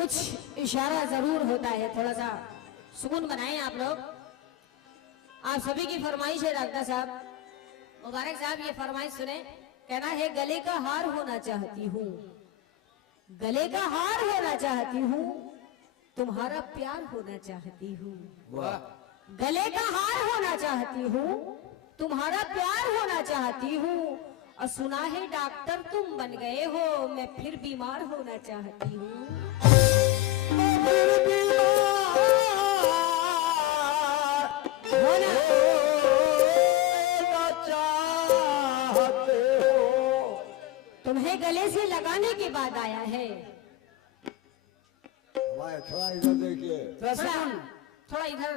कुछ इशारा जरूर होता है, थोड़ा सा सुकून बनाएं आप लोग। आप सभी की फरमाइश है डॉक्टर साहब, मुबारक साहब ये फरमाइश सुने। कहना है गले का हार होना चाहती हूँ, गले का हार होना चाहती हूँ, तुम्हारा प्यार होना चाहती हूँ। गले का हार होना चाहती हूँ, तुम्हारा प्यार होना चाहती हूँ। और सुना है डॉक्टर तुम बन गए हो, मैं फिर बीमार होना चाहती हूँ। तुम्हें गले से लगाने के बाद आया है। थोड़ा इधर देखिए, थोड़ा इधर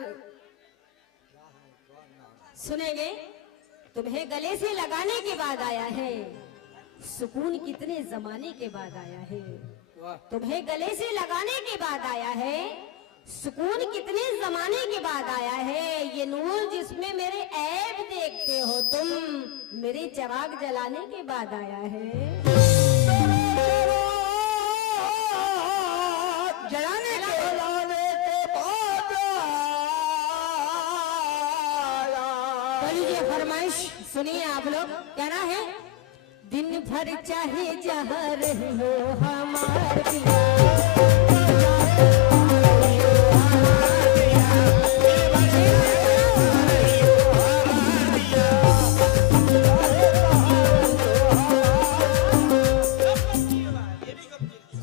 सुनेंगे। तुम्हें गले से लगाने के बाद आया है, सुकून कितने जमाने के बाद आया है। तुम्हें गले से लगाने के बाद आया है, सुकून कितने जमाने के बाद आया है। ये नूर जिसमें मेरे ऐब देखते हो तुम, मेरे चिराग जलाने के बाद आया है। जलाने के बाद ये फरमाइश सुनिए आप लोग। कहना है दिन भर चाहे जहाँ रहो हमार पिया,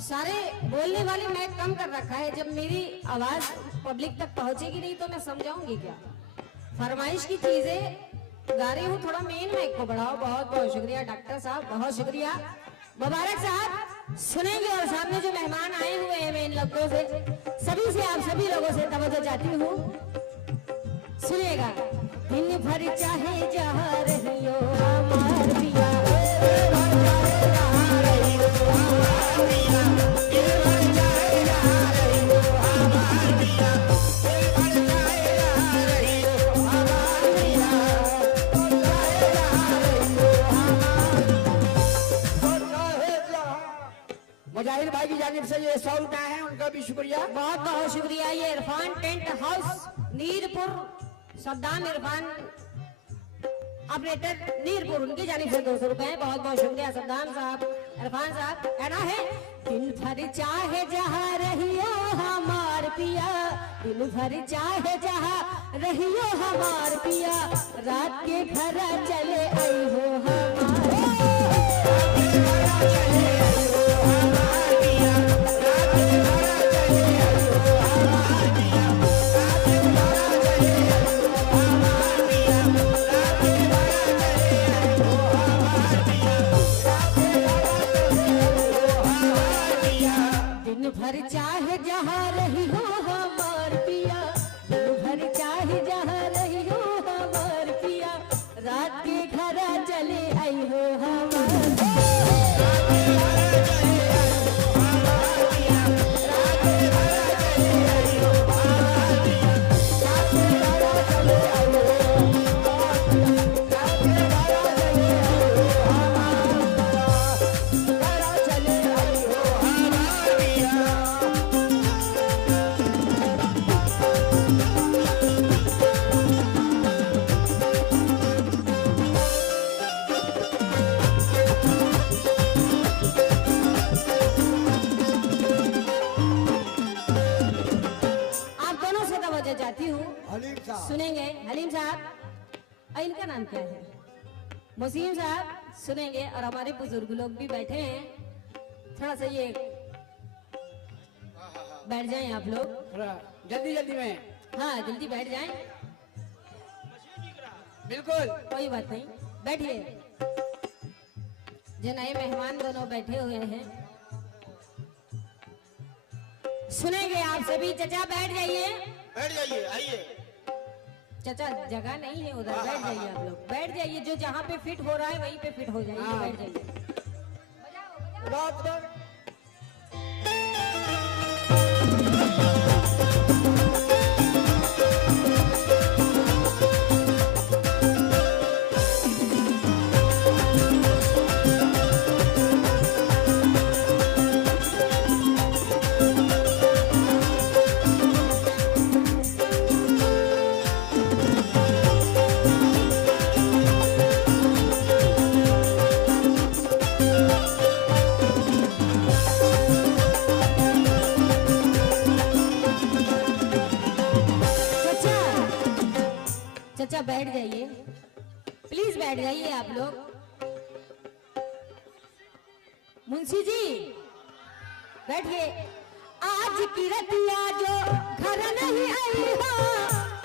सारे बोलने वाले मैं कम कर रखा है। जब मेरी आवाज पब्लिक तक पहुंचेगी नहीं तो मैं समझाऊंगी क्या। फरमाइश की चीजें गा रही हूँ, थोड़ा मेन माइक को बढ़ाओ। बहुत बहुत शुक्रिया डॉक्टर साहब, बहुत शुक्रिया। मुबारक साहब सुनेंगे। और सामने जो मेहमान आए हुए हैं मैं इन लोगों से, सभी से, आप सभी लोगों से तवज्जो चाहती हूँ, सुनिएगा। दिन भर चाहे जहाँ रहियो हमार पिया, मुजाहिर भाई की जानिब से ये 100 रुपया है, उनका भी शुक्रिया। बहुत बहुत शुक्रिया। ये Irfan tent house Neerpur, Saddam Irfan operator Neerpur, उनकी जानिब से 200 रुपए। बहुत बहुत शुक्रिया सद्दाम साहब, इरफान साहब। कहना है दिन भर चाहे जहाँ रहियो हमार पिया, दिन भर चाहे जहाँ रहियो हमार पिया, रात के घर चले आई हो हमार। दिन भर चाहे जहाँ रही हो हमार पिया, दिन भर चाहे जहाँ रही हो हमार पिया, रात के घर चले आई हो हमार। सुनेंगे हलीम साहब, इनका नाम क्या है, मुसीम साहब सुनेंगे। और हमारे बुजुर्ग लोग भी बैठे हैं, थोड़ा सा ये बैठ जाएं आप लोग, जल्दी जल्दी में। हाँ जल्दी बैठ जाएं, बिल्कुल कोई बात नहीं, बैठिए। जो नए मेहमान दोनों बैठे हुए हैं, सुनेंगे आप सभी। चचा बैठ जाइए, बैठ जाइए, आइए। चाचा जगह नहीं है उधर, बैठ जाइए आप लोग, बैठ जाइए। जो जहाँ पे फिट हो रहा है वहीं पे फिट हो जाइए, बैठ जाइए। जरा बैठ जाइए, प्लीज बैठ जाइए आप लोग। मुंशी जी बैठिए। आज की रतिया जो घर नहीं आई हो,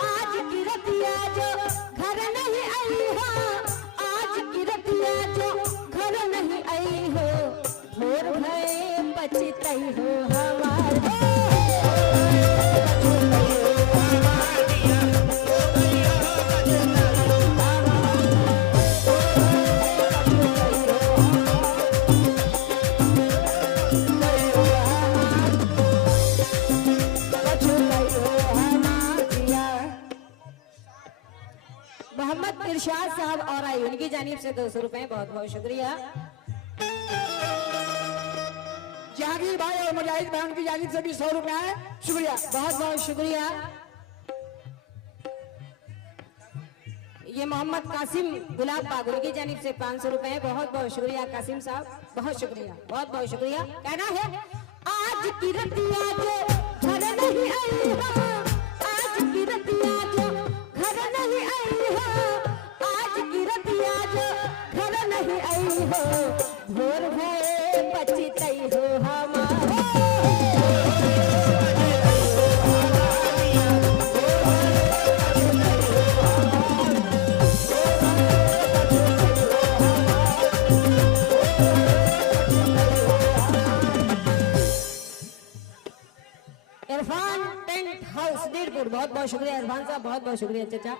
आज की रतिया जो घर नहीं आई हो, आज की रतिया जो घर नहीं आई हो, भोर भये पछतई हो हमारे। मोहम्मद इरशाद साहब और आई, उनकी जानिब से 200 रुपए, बहुत बहुत शुक्रिया। जहांगीर भाई और मुजाहिद भाई उनकी जानिब से भी 100 रुपए है, शुक्रिया, बहुत बहुत शुक्रिया। ये मोहम्मद कासिम गुलाब बाग, उनकी जानिब से 500 रुपए, बहुत बहुत शुक्रिया कासिम साहब, बहुत शुक्रिया, बहुत बहुत शुक्रिया। कहना है आज की रतिया जो घर नहीं आई हो, आज की रतिया जो घर नहीं आई हो, आज की रतिया जो घर नहीं आई हो, भोर भये पछतई हो हमारे। इरफान टेंट हाउस नीरपुर, बहुत बहुत शुक्रिया इरफान साहब, बहुत बहुत शुक्रिया चाचा।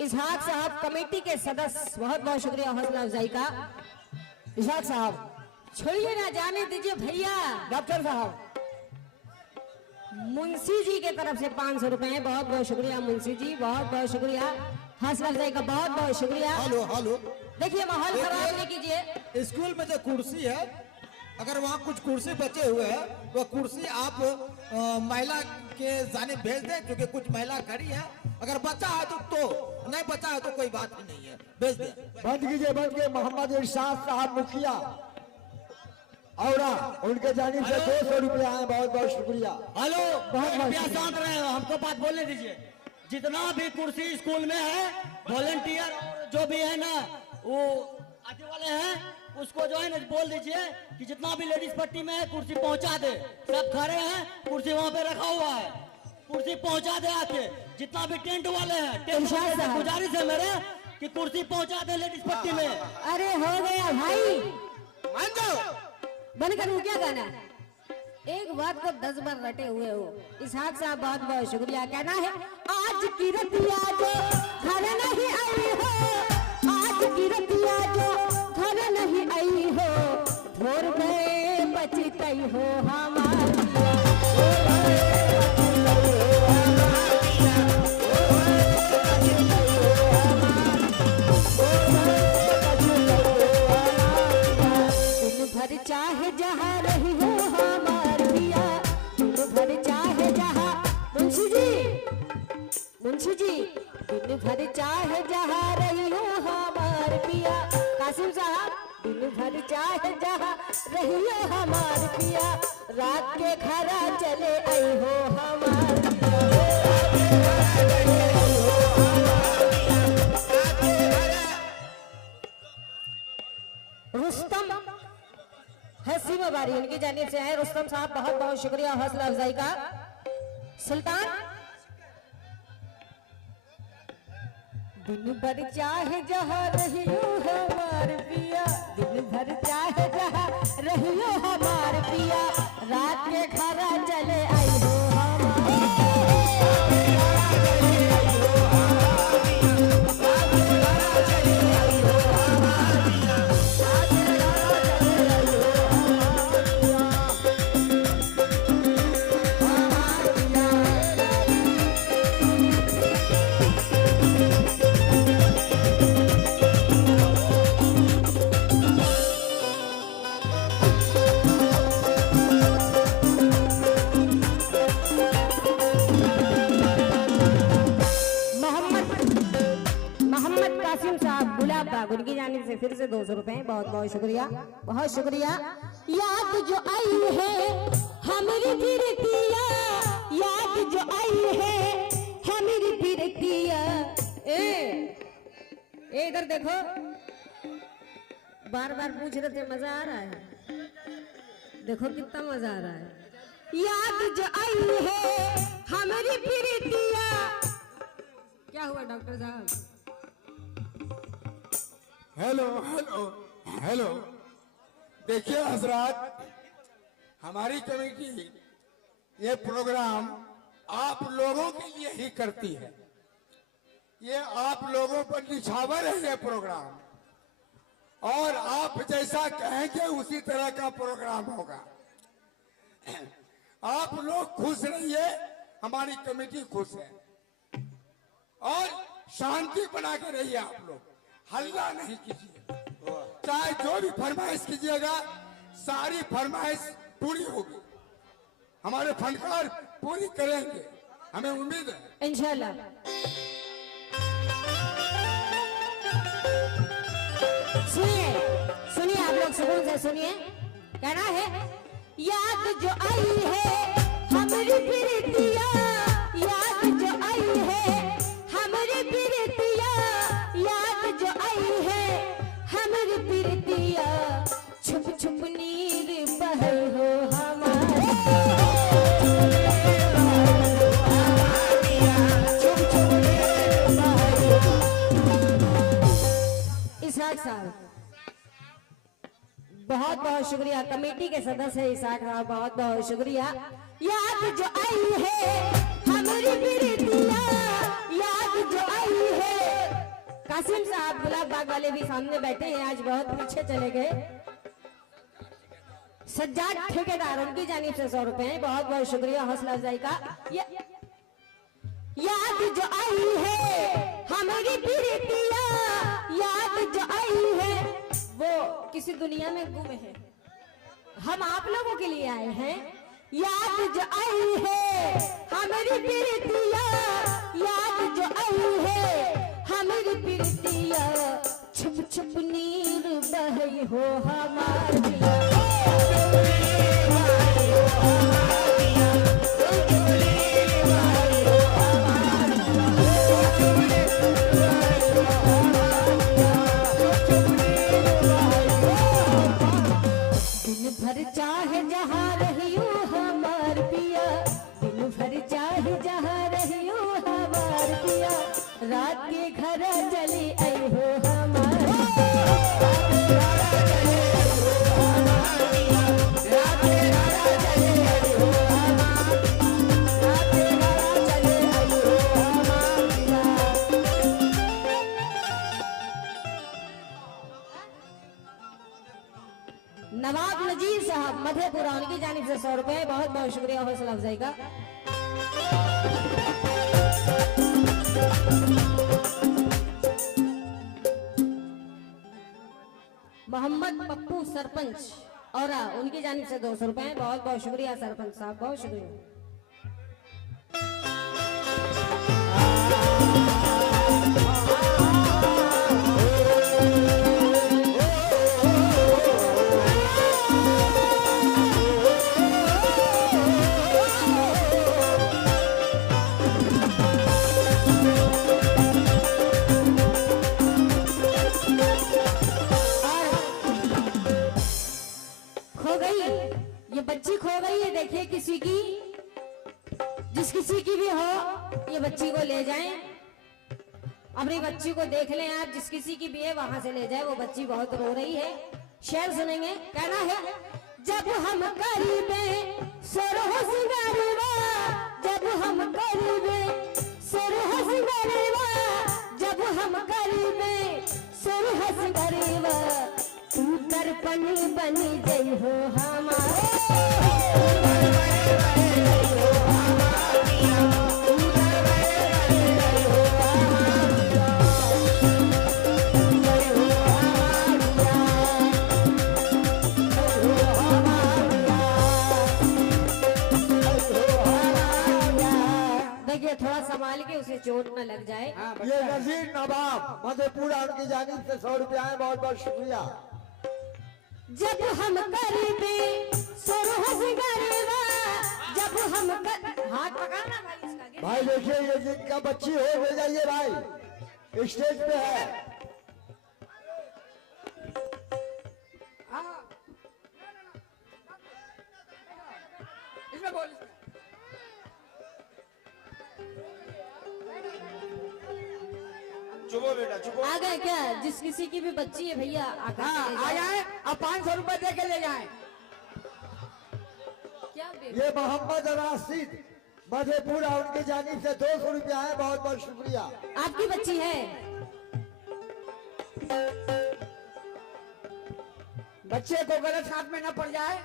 इसहाक साहब कमेटी के सदस्य, बहुत बहुत शुक्रिया हौसला अफजाई का। इशाक साहब, छोड़िए ना, जाने दीजिए भैया। डॉक्टर साहब, मुंशी जी के तरफ से 500 रुपए, बहुत बहुत शुक्रिया मुंशी जी, बहुत बहुत शुक्रिया। हौसला अफजाई का बहुत बहुत शुक्रिया। हेलो हेलो, देखिए माहौल खराब नहीं कीजिए। स्कूल में जो कुर्सी है, अगर वहाँ कुछ कुर्सी बचे हुए हैं वो कुर्सी आप महिला के जानिब भेज दें, क्योंकि कुछ महिला खड़ी है। अगर बचा है तो नहीं बचा है तो कोई बात ही नहीं है, भेज दें। बंद कीजिए, बंद कीजिए। मोहम्मद इरशाद साहब मुखिया और उनके जानिब से 200 रुपए आए, बहुत बहुत शुक्रिया। हेलो, बहुत कृपया शांत रहे, हमको बात बोलने दीजिए। जितना भी कुर्सी स्कूल में है, वॉलंटियर और जो भी है ना वो आने वाले हैं, उसको जो है ना बोल दीजिए कि जितना भी लेडीज पट्टी में है कुर्सी पहुंचा दे। सब खड़े हैं, कुर्सी वहाँ पे रखा हुआ है, कुर्सी पहुंचा दे आके। जितना भी टेंट वाले हैं, टेंट वाले से गुजारिश है मेरे कि कुर्सी पहुंचा दे लेडीज पट्टी में। अरे हो गया भाई, मान जाओ, बंद करूं क्या गाना? एक बात को 10 बार रटे हुए हो। इसहाक साहब बहुत बहुत शुक्रिया। कहना है आज की रतिया जो घर नहीं आई हो, आज की रतिया जो घर नहीं आई हो, भोर में पछतई हो हमारी। भर चाहे जहाँ रही हो हमार पिया, दिन भर चाहे जहाँ, मुंशी जी दिन भर चाहे जहाँ रही हो हमार पिया। कासिम साहब, दिन भर चाहे जहाँ रही हो हमार पिया, रात के खरा चले आई हो हमार पिया। रुस्तम हसीम बारी, उनकी जानिब से है। रुस्तम साहब बहुत बहुत शुक्रिया हौसला अफजाई का। सुल्तान, दिन भर चाहे जहाँ रहियो हमार पिया, दिन भर चाहे जहाँ रहियो हमार पिया, रात के खरा चले आई हो उनकी जानिब से फिर से 200 रुपए, बहुत बहुत शुक्रिया, बहुत शुक्रिया। याद जो आई है हमारी प्रीतिया, याद जो आई है हमारी प्रीतिया। इधर देखो, बार बार पूछ रहे थे, मजा आ रहा है? देखो कितना मजा आ रहा है। याद जो आई है हमारी प्रीतिया। क्या हुआ डॉक्टर साहब? हेलो हेलो हेलो, देखिए हजरात, हमारी कमेटी ये प्रोग्राम आप लोगों के लिए ही करती है। ये आप लोगों पर निछावर है ये प्रोग्राम, और आप जैसा कहेंगे उसी तरह का प्रोग्राम होगा। आप लोग खुश रहिए, हमारी कमेटी खुश है, और शांति बना के रहिए। आप लोग हल्ला नहीं कीजिए, चाहे जो भी फरमाइश कीजिएगा सारी फरमाइश पूरी होगी। हमारे फनकार पूरी करेंगे, हमें उम्मीद है इंशाल्लाह। सुनिए सुनिए, आप लोग सुकून से सुनिए। कहना है, याद जो आई है हमारी प्रीतिया, याद जो आई है हमारी प्रीतिया, याद जो आई है हमारी प्रीतिया। छुप छुप नीर बहे हो हमारे, इसाक साहब बहुत बहुत शुक्रिया। कमेटी के सदस्य इसाक साहब बहुत बहुत शुक्रिया। याद जो आई है हमारी प्रीतिया, याद जो आई है। कासिम साहब गुलाब बाग वाले भी सामने बैठे हैं, आज बहुत पीछे चले गए। सज्जाद ठेकेदार, उनकी जानिब से 100 रुपए हैं, बहुत बहुत शुक्रिया हौसला अफजाई का। याद जो आई है हमारी प्रीतिया, याद जो आई है वो किसी दुनिया में गुम है, हम आप लोगों के लिए आए हैं। याद जो आई है हमारी प्रीतिया, याद जो आई है हमारी प्रीतिया। छुप छुप नीर बहे हो हमारी, भर चाहे जहाँ रही हूँ हमार पिया, दिन भर चाहे जहाँ रही हूँ हमार पिया। रात के घर चली आई हो हमार, नवाब नजीर साहब मधेपुरा, उनकी जानिब से 100 रुपए, बहुत बहुत शुक्रिया हौसला अफजाई का। मोहम्मद पप्पू सरपंच और उनकी जानिब से 200 रुपए, बहुत बहुत शुक्रिया सरपंच साहब, बहुत शुक्रिया। बच्ची खो गई है, देखिए किसी की, जिस किसी की भी हो ये बच्ची को ले जाएं, अपनी बच्ची को देख लें आप, जिस किसी की भी है वहां से ले जाए। वो बच्ची बहुत रो रही है। शेर सुनेंगे, कहना है, जब हम करीबे सुरह सिंगारवा, जब हम करीबे सुरह सिंगारवा, जब हम करीबे सुरह सिंगारवा। तू दर्पण बनी गई हो हमारे, देखिए थोड़ा संभाल के, उसे चोट न लग जाए। ये नजीर नवाब मधेपुरा, उनकी जानिब से 100 रुपया है, बहुत बहुत शुक्रिया। जब हम करीबे सुरह सिंगारवा, जब हम हाथ पकड़ना भाई इसका आगे। भाई देखिए ये जिनका बच्ची हो ले जाइए भाई, स्टेज पे है। इसमें बोल, चुपो बेटा चुपो। आ गए क्या? जिस किसी की भी बच्ची है भैया आकर हाँ के ले आ जाए। जाए, अब 500 रुपए दे के ले जाए। क्या बेबी? ये मोहम्मद राशिद मधेपुरा, उनकी जानिब से 200 रुपया है, बहुत बहुत शुक्रिया। आपकी बच्ची है? बच्चे को गलत हाथ में न पड़ जाए।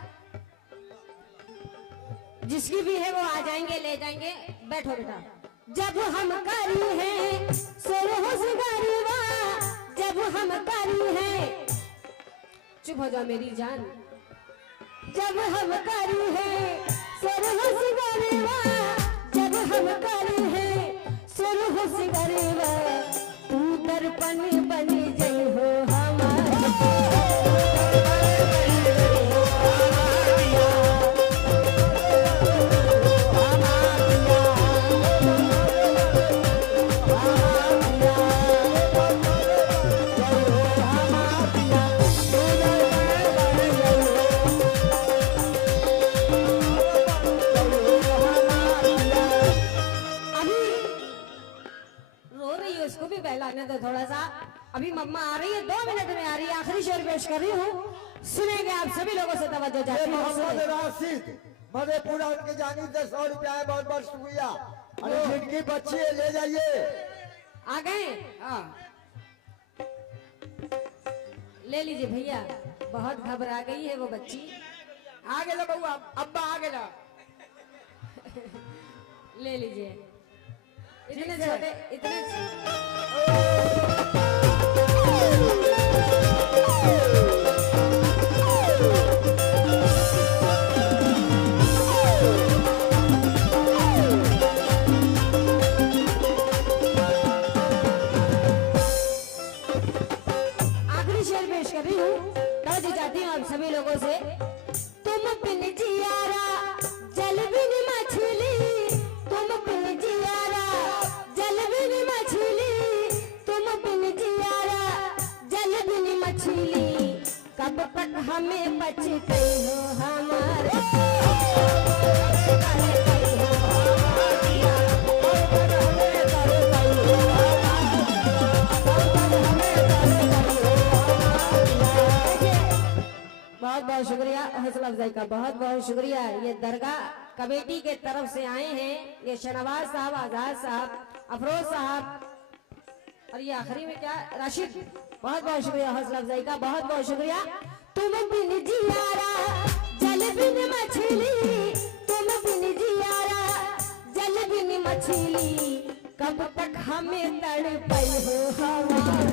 जिसकी भी है वो आ जाएंगे, ले जाएंगे। बैठो बेटा। जब हम करी हैं सुरह सिंगारवा, जब हम करी हैं, चुप हो जाओ मेरी जान। जब हम करी हैं सुरह सिंगारवा, जब हम करी हैं सुरह सिंगारवा, तू दर्पण बन जई हो हमारा। उसको भी बहलाने दो थोड़ा सा। अभी मम्मा आ रही है, 2 मिनट में आ रही है। आखिरी शेर पेश कर रही हूँ, सुनेंगे आप सभी लोगों से तवज्जो ये चाहती मोहम्मद हूँ। राशिद मधेपुरा, उनकी जानिब से 100 रुपया है, बहुत बहुत शुक्रिया। अरे जिनकी बच्ची है ले जाइए। आ गए? हाँ ले लीजिए भैया। बहुत घबरा गई है वो बच्ची। आ गए बउआ, अब्बा आ गए। ले लीजिए। इतने छोटे, इतने आखिरी शेर पेश कर रही हूँ, तवज्जो चाहती हूँ आप सभी लोगों से। तुम बिन जियारा जल बिन मछली, तुम बिन जियारा जल बिन मछली, तुम बिन जियारा जल बिन मछली, कब तक हमें बचते हो हमारे। बहुत बहुत शुक्रिया हौसला अफजाई का, बहुत बहुत शुक्रिया। ये दरगाह कमेटी के तरफ से आए हैं, ये शहनवाज साहब, आजाद साहब, अफरोज साहब, और ये आखिरी में क्या, राशिद। बहुत बहुत शुक्रिया हौसला अफजाई का, बहुत बहुत शुक्रिया। तुम बिन जियारा जल बिन मछली, तुम बिन जियारा जल बिन मछली, कब तक हमें तड़पाई हो हमारे।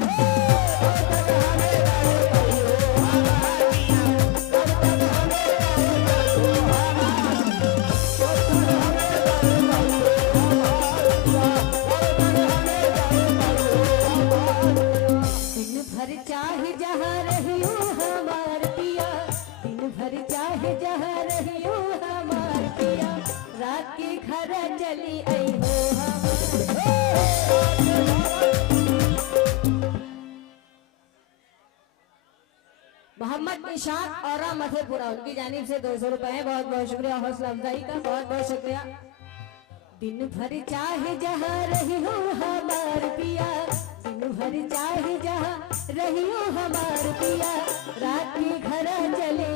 दिन भर चाहे जहाँ रही हो हमार पिया, दिन भर चाहे जहाँ रही हो हमार पिया, रात के घर चली आई हो मोहम्मद निशात और मधेपुरा, उनकी जानिब से 200 रुपए है। बहुत बहुत शुक्रिया हौसला अफजाई का, बहुत बहुत शुक्रिया। दिन भर चाहे जहाँ रही हो हमार पिया, दिन भर चाहे जहाँ रही हो हमार पिया, रात के घर चले